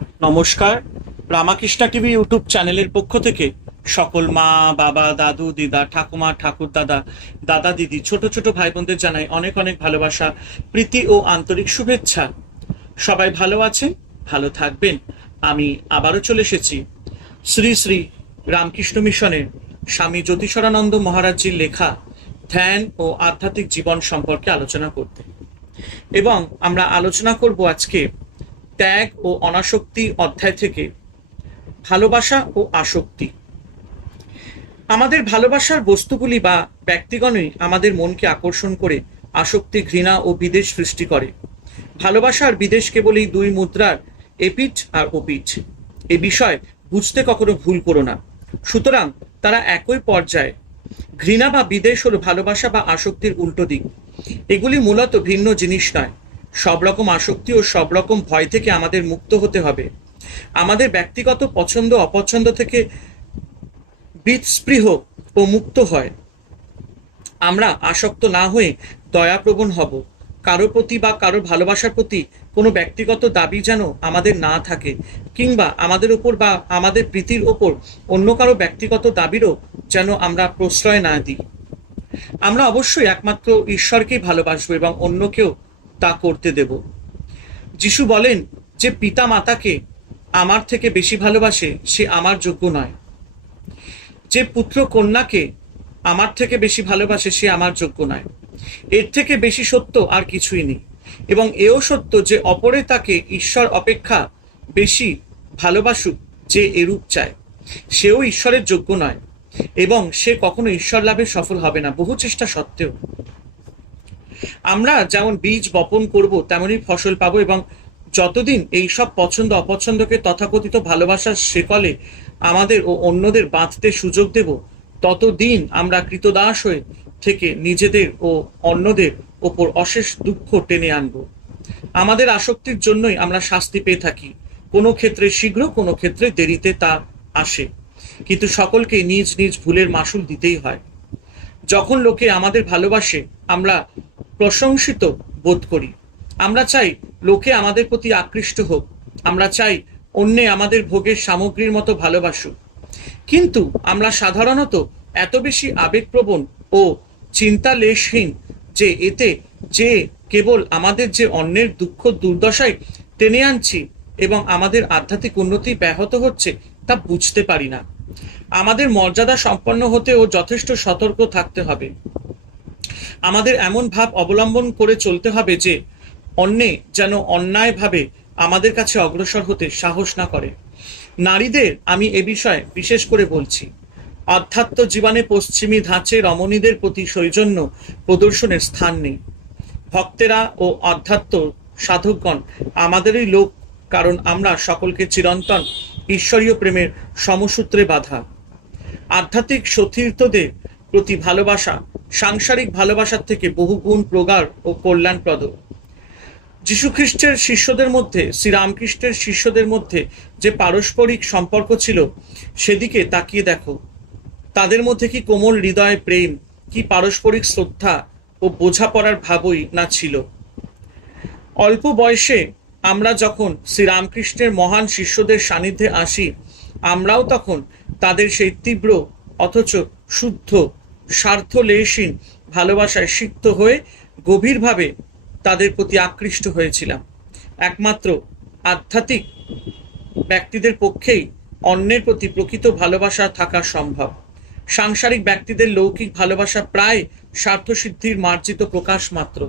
নমস্কার। Ramakrishna TV YouTube চ্যানেলের পক্ষ থেকে সকল মা, বাবা, দাদু, দিদা, ঠাকুমা, ঠাকুর দাদা দাদা, দিদি, ছোট ছোট ভাই বোনদের জানাই অনেক অনেক ভালোবাসা, প্রীতি ও আন্তরিক শুভেচ্ছা। সবাই ভালো আছেন? ভালো থাকবেন। আমি আবারও চলে এসেছি শ্রী শ্রী রামকৃষ্ণ মিশনের স্বামী জ্যোতিষরানন্দ মহারাজজির লেখা ধ্যান ও আধ্যাত্মিক জীবন সম্পর্কে আলোচনা করতে। এবং আমরা আলোচনা করব আজকে ত্যাগ ও অনাসক্তি অধ্যায় থেকে ভালোবাসা ও আসক্তি। আমাদের ভালোবাসার বস্তুগুলি বা ব্যক্তিগণই আমাদের মনকে আকর্ষণ করে, আসক্তি, ঘৃণা ও বিদেশ সৃষ্টি করে। ভালোবাসা আর বিদেশ কেবল এই দুই মুদ্রার এপিঠ আর ওপিঠ। এ বিষয় বুঝতে কখনো ভুল করো না। সুতরাং তারা একই পর্যায়ে ঘৃণা বা বিদেশ হলো ভালোবাসা বা আসক্তির উল্টো দিক। এগুলি মূলত ভিন্ন জিনিস নয়। সব রকম আসক্তি ও সব রকম ভয় থেকে আমাদের মুক্ত হতে হবে। আমাদের ব্যক্তিগত পছন্দ, অপছন্দ থেকে বিস্পৃহ ও মুক্ত হয়। আমরা আসক্ত না হয়ে দয়াপ্রবণ হব। কারও প্রতি বা কারও ভালোবাসার প্রতি কোনো ব্যক্তিগত দাবি যেন আমাদের না থাকে, কিংবা আমাদের ওপর বা আমাদের প্রীতির ওপর অন্য কারও ব্যক্তিগত দাবিরও যেন আমরা প্রশ্রয় না দিই। আমরা অবশ্যই একমাত্র ঈশ্বরকেই ভালোবাসবো এবং অন্যকেও তা করতে দেব। যিশু বলেন যে পিতা মাতাকে আমার থেকে বেশি ভালোবাসে, সে আমার যোগ্য নয়। যে পুত্র কন্যাকে আমার থেকে বেশি ভালোবাসে, সে আমার যোগ্য নয়। এর থেকে বেশি সত্য আর কিছুই নেই। এবং এও সত্য যে অপরে তাকে ঈশ্বর অপেক্ষা বেশি ভালোবাসুক যে এরূপ চায়। সেও ঈশ্বরের যোগ্য নয়। এবং সে কখনো ঈশ্বর লাভে সফল হবে না। বহু চেষ্টা সত্ত্বেও আমরা যেমন বীজ বপন করব, তেমনই ফসল পাবো এবং যতদিন এই সব পছন্দ অপছন্দকে তথাকথিত ভালোবাসার শেকলে আমাদের ও অন্যদের বাঁধতে সুযোগ দেব, ততদিন আমরা কৃতদাস হয়ে থেকে নিজেদের ও অন্যদের ওপর অশেষ দুঃখ টেনে আনব। আমাদের আসক্তির জন্যই আমরা শাস্তি পেয়ে থাকি। কোনো ক্ষেত্রে শীঘ্র, কোনো ক্ষেত্রে দেরিতে তা আসে। কিন্তু সকলকে নিজ নিজ ভুলের মাসুল দিতেই হয়। যখন লোকে আমাদের ভালোবাসে, আমরা প্রশংসিত বোধ করি। আমরা চাই লোকে আমাদের প্রতি আকৃষ্ট হোক। আমরা চাই অন্যে আমাদের ভোগের সামগ্রীর মতো ভালোবাসুক। কিন্তু আমরা সাধারণত এত বেশি আবেগপ্রবণ ও চিন্তালেশহীন যে এতে যে কেবল আমাদের যে অন্যের দুঃখ দুর্দশায় টেনে আনছি এবং আমাদের আধ্যাত্মিক উন্নতি ব্যাহত হচ্ছে তা বুঝতে পারি না। আমাদের মর্যাদা সম্পন্ন হতেও যথেষ্ট সতর্ক থাকতে হবে। আমাদের এমন ভাব অবলম্বন করে চলতে হবে যে অন্যে যেন অন্যায়ভাবে আমাদের কাছে অগ্রসর হতে সাহস না করে। নারীদের আমি এ বিষয়ে বিশেষ করে বলছি। আধ্যাত্ম জীবনে পশ্চিমী ধাঁচে রমণীদের প্রতি সৌজন্য প্রদর্শনের স্থান নেই। ভক্তেরা ও আধ্যাত্ম সাধকগণ আমাদেরই লোক, কারণ আমরা সকলকে চিরন্তন ঈশ্বরীয় প্রেমের সমসূত্রে বাধা। আধ্যাত্মিক সতীর্থদের প্রতি ভালোবাসা সাংসারিক ভালোবাসার থেকে বহুগুণ প্রগাঢ় ও কল্যাণপ্রদ। যীশুখ্রিস্টের শিষ্যদের মধ্যে শ্রীরামকৃষ্ণের শিষ্যদের মধ্যে যে পারস্পরিক সম্পর্ক ছিল, সেদিকে তাকিয়ে দেখো। তাদের মধ্যে কি কোমল হৃদয় প্রেম, কি পারস্পরিক শ্রদ্ধা ও বোঝাপড়ার ভাবই না ছিল। অল্প বয়সে আমরা যখন শ্রীরামকৃষ্ণের মহান শিষ্যদের সান্নিধ্যে আসি, আমরাও তখন তাদের সেই তীব্র অথচ শুদ্ধ স্বার্থলেশহীন ভালোবাসায় সিক্ত হয়ে গভীরভাবে তাদের প্রতি আকৃষ্ট হয়েছিলাম। একমাত্র আধ্যাত্মিক ব্যক্তিদের পক্ষেই অন্যের প্রতি প্রকৃত ভালোবাসা থাকা সম্ভব। সাংসারিক ব্যক্তিদের লৌকিক ভালোবাসা প্রায় স্বার্থসিদ্ধির মার্জিত প্রকাশ মাত্র।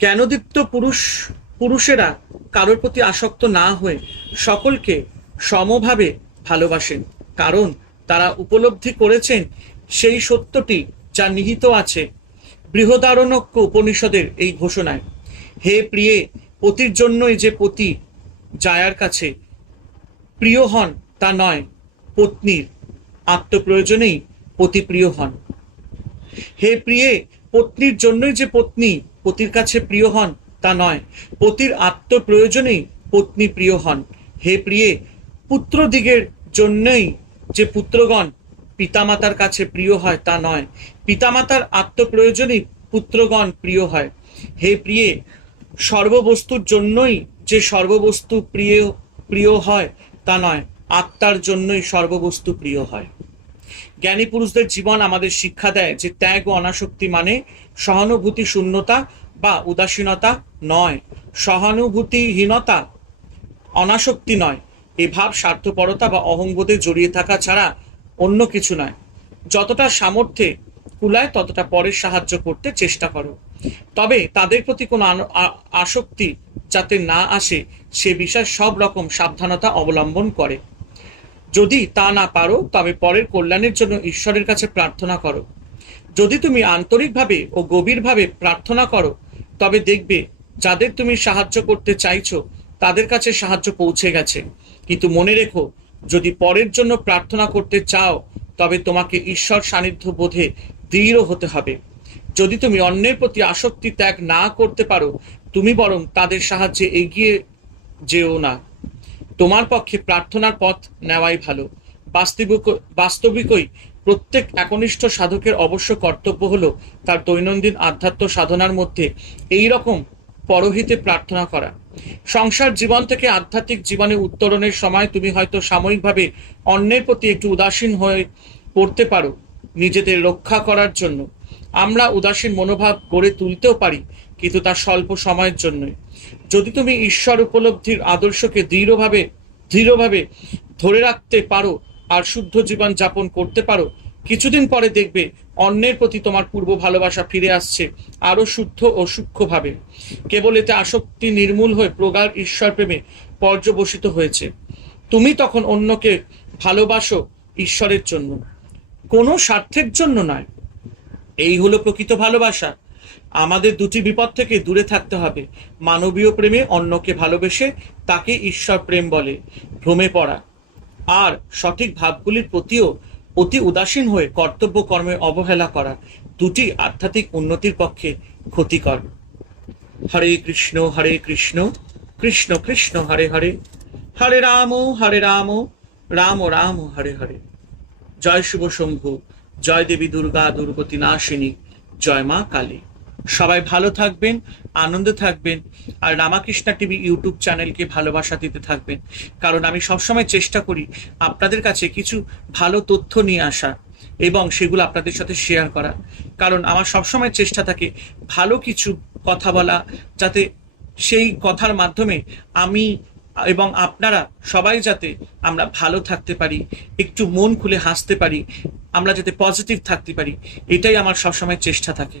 জ্ঞানদীপ্ত পুরুষ, পুরুষেরা কারোর প্রতি আসক্ত না হয়ে সকলকে সমভাবে ভালোবাসেন। কারণ তারা উপলব্ধি করেছেন সেই সত্যটি যা নিহিত আছে বৃহদারণ্যক্য উপনিষদের এই ঘোষণায়। হে প্রিয়ে, পতির জন্যই যে পতি জায়ার কাছে প্রিয় হন তা নয়, পত্নীর আত্মপ্রয়োজনেই পতি প্রিয় হন। হে প্রিয়ে, পত্নীর জন্যই যে পত্নী পতির কাছে প্রিয় হন তা নয়, পতির আত্মপ্রয়োজনেই পত্নী প্রিয় হন। হে প্রিয়ে, পুত্রদিগের জন্যই যে পুত্রগণ পিতামাতার কাছে প্রিয় হয় তা নয়। পিতামাতার আত্মপ্রয়োজনই পুত্রগণ প্রিয় হয়। হে প্রিয়ে, সর্ববস্তুর জন্যই যে সর্ববস্তু প্রিয় প্রিয় হয় তা নয়, আত্মার জন্যই সর্ববস্তু প্রিয় হয়। জ্ঞানী পুরুষদের জীবন আমাদের শিক্ষা দেয় যে ত্যাগ ও অনাসক্তি মানে সহানুভূতি শূন্যতা বা উদাসীনতা নয়। সহানুভূতিহীনতা অনাসক্তি নয়। এ ভাব স্বার্থপরতা বা অহংবোধে জড়িয়ে থাকা ছাড়া অন্য কিছু নয়। যতটা সামর্থ্যে কুলায়, ততটা পরের সাহায্য করতে চেষ্টা করো। তবে তাদের প্রতি কোনো আসক্তি যাতে না আসে, সে বিষয়ে সব রকম সাবধানতা অবলম্বন করে। যদি তা না পারো, তবে পরের কল্যাণের জন্য ঈশ্বরের কাছে প্রার্থনা করো। যদি তুমি আন্তরিকভাবে ও গভীরভাবে প্রার্থনা করো, তবে দেখবে যাদের তুমি সাহায্য করতে চাইছো, তাদের কাছে সাহায্য পৌঁছে গেছে। কিন্তু মনে রেখো, যদি পরের জন্য প্রার্থনা করতে চাও, তবে তোমাকে ঈশ্বর সান্নিধ্য বোধে দৃঢ় হতে হবে। যদি তুমি অন্যের প্রতি আসক্তি ত্যাগ না করতে পারো, তুমি বরং তাদের সাহায্যে এগিয়ে যেও না। তোমার পক্ষে প্রার্থনার পথ নেওয়াই ভালো। বাস্তবিক বাস্তবিকই প্রত্যেক একনিষ্ঠ সাধকের অবশ্য কর্তব্য হলো তার দৈনন্দিন আধ্যাত্ম সাধনার মধ্যে এই রকম পরহিতে প্রার্থনা করা। সংসার জীবন থেকে আধ্যাত্মিক জীবনে উত্তরণের সময় তুমি হয়তো সাময়িকভাবে অন্যের প্রতি একটু উদাসীন হয়ে পড়তে পারো নিজেদের রক্ষা করার জন্য। আমরা উদাসীন মনোভাব গড়ে তুলতেও পারি, কিন্তু তা স্বল্প সময়ের জন্যই। যদি তুমি ঈশ্বর উপলব্ধির আদর্শকে দৃঢ়ভাবে দৃঢ়ভাবে ধরে রাখতে পারো আর শুদ্ধ জীবন যাপন করতে পারো কিছুদিন পরে দেখবে অন্যের প্রতি তোমার পূর্ব ভালোবাসা ফিরে আসছে আরও শুদ্ধ ও সূক্ষ্মভাবে। কেবল এতে আসক্তি নির্মূল হয়ে প্রগাঢ় ঈশ্বর প্রেমে পর্যবসিত হয়েছে। তুমি তখন অন্যকে ভালোবাসো ঈশ্বরের জন্য। কোনো স্বার্থের জন্য নয়। এই হলো প্রকৃত ভালোবাসা। আমাদের দুটি বিপদ থেকে দূরে থাকতে হবে। মানবীয় প্রেমে অন্যকে ভালোবেসে তাকে ঈশ্বর প্রেম বলে ভ্রমে পড়া। আর সঠিক ভাবগুলির প্রতিও অতি উদাসীন হয়ে কর্তব্য কর্মে অবহেলা করা দুটি আধ্যাত্মিক উন্নতির পক্ষে ক্ষতিকর। হরে কৃষ্ণ হরে কৃষ্ণ কৃষ্ণ কৃষ্ণ, হরে হরে। হরে রাম হরে রাম রাম রাম, হরে হরে। জয় শুভ শম্ভু, জয় দেবী দুর্গা দুর্গতি নাশিনী জয় মা কালী। সবাই ভালো থাকবেন, আনন্দে থাকবেন, আর রামাকৃষ্ণা টিভি ইউটিউব চ্যানেলকে ভালোবাসা দিতে থাকবেন। কারণ আমি সবসময় চেষ্টা করি আপনাদের কাছে কিছু ভালো তথ্য নিয়ে আসা এবং সেগুলো আপনাদের সাথে শেয়ার করা। কারণ আমার সবসময় চেষ্টা থাকে ভালো কিছু কথা বলা, যাতে সেই কথার মাধ্যমে আমি এবং আপনারা সবাই যাতে আমরা ভালো থাকতে পারি, একটু মন খুলে হাসতে পারি, আমরা যাতে পজিটিভ থাকতে পারি, এটাই আমার সবসময় চেষ্টা থাকে।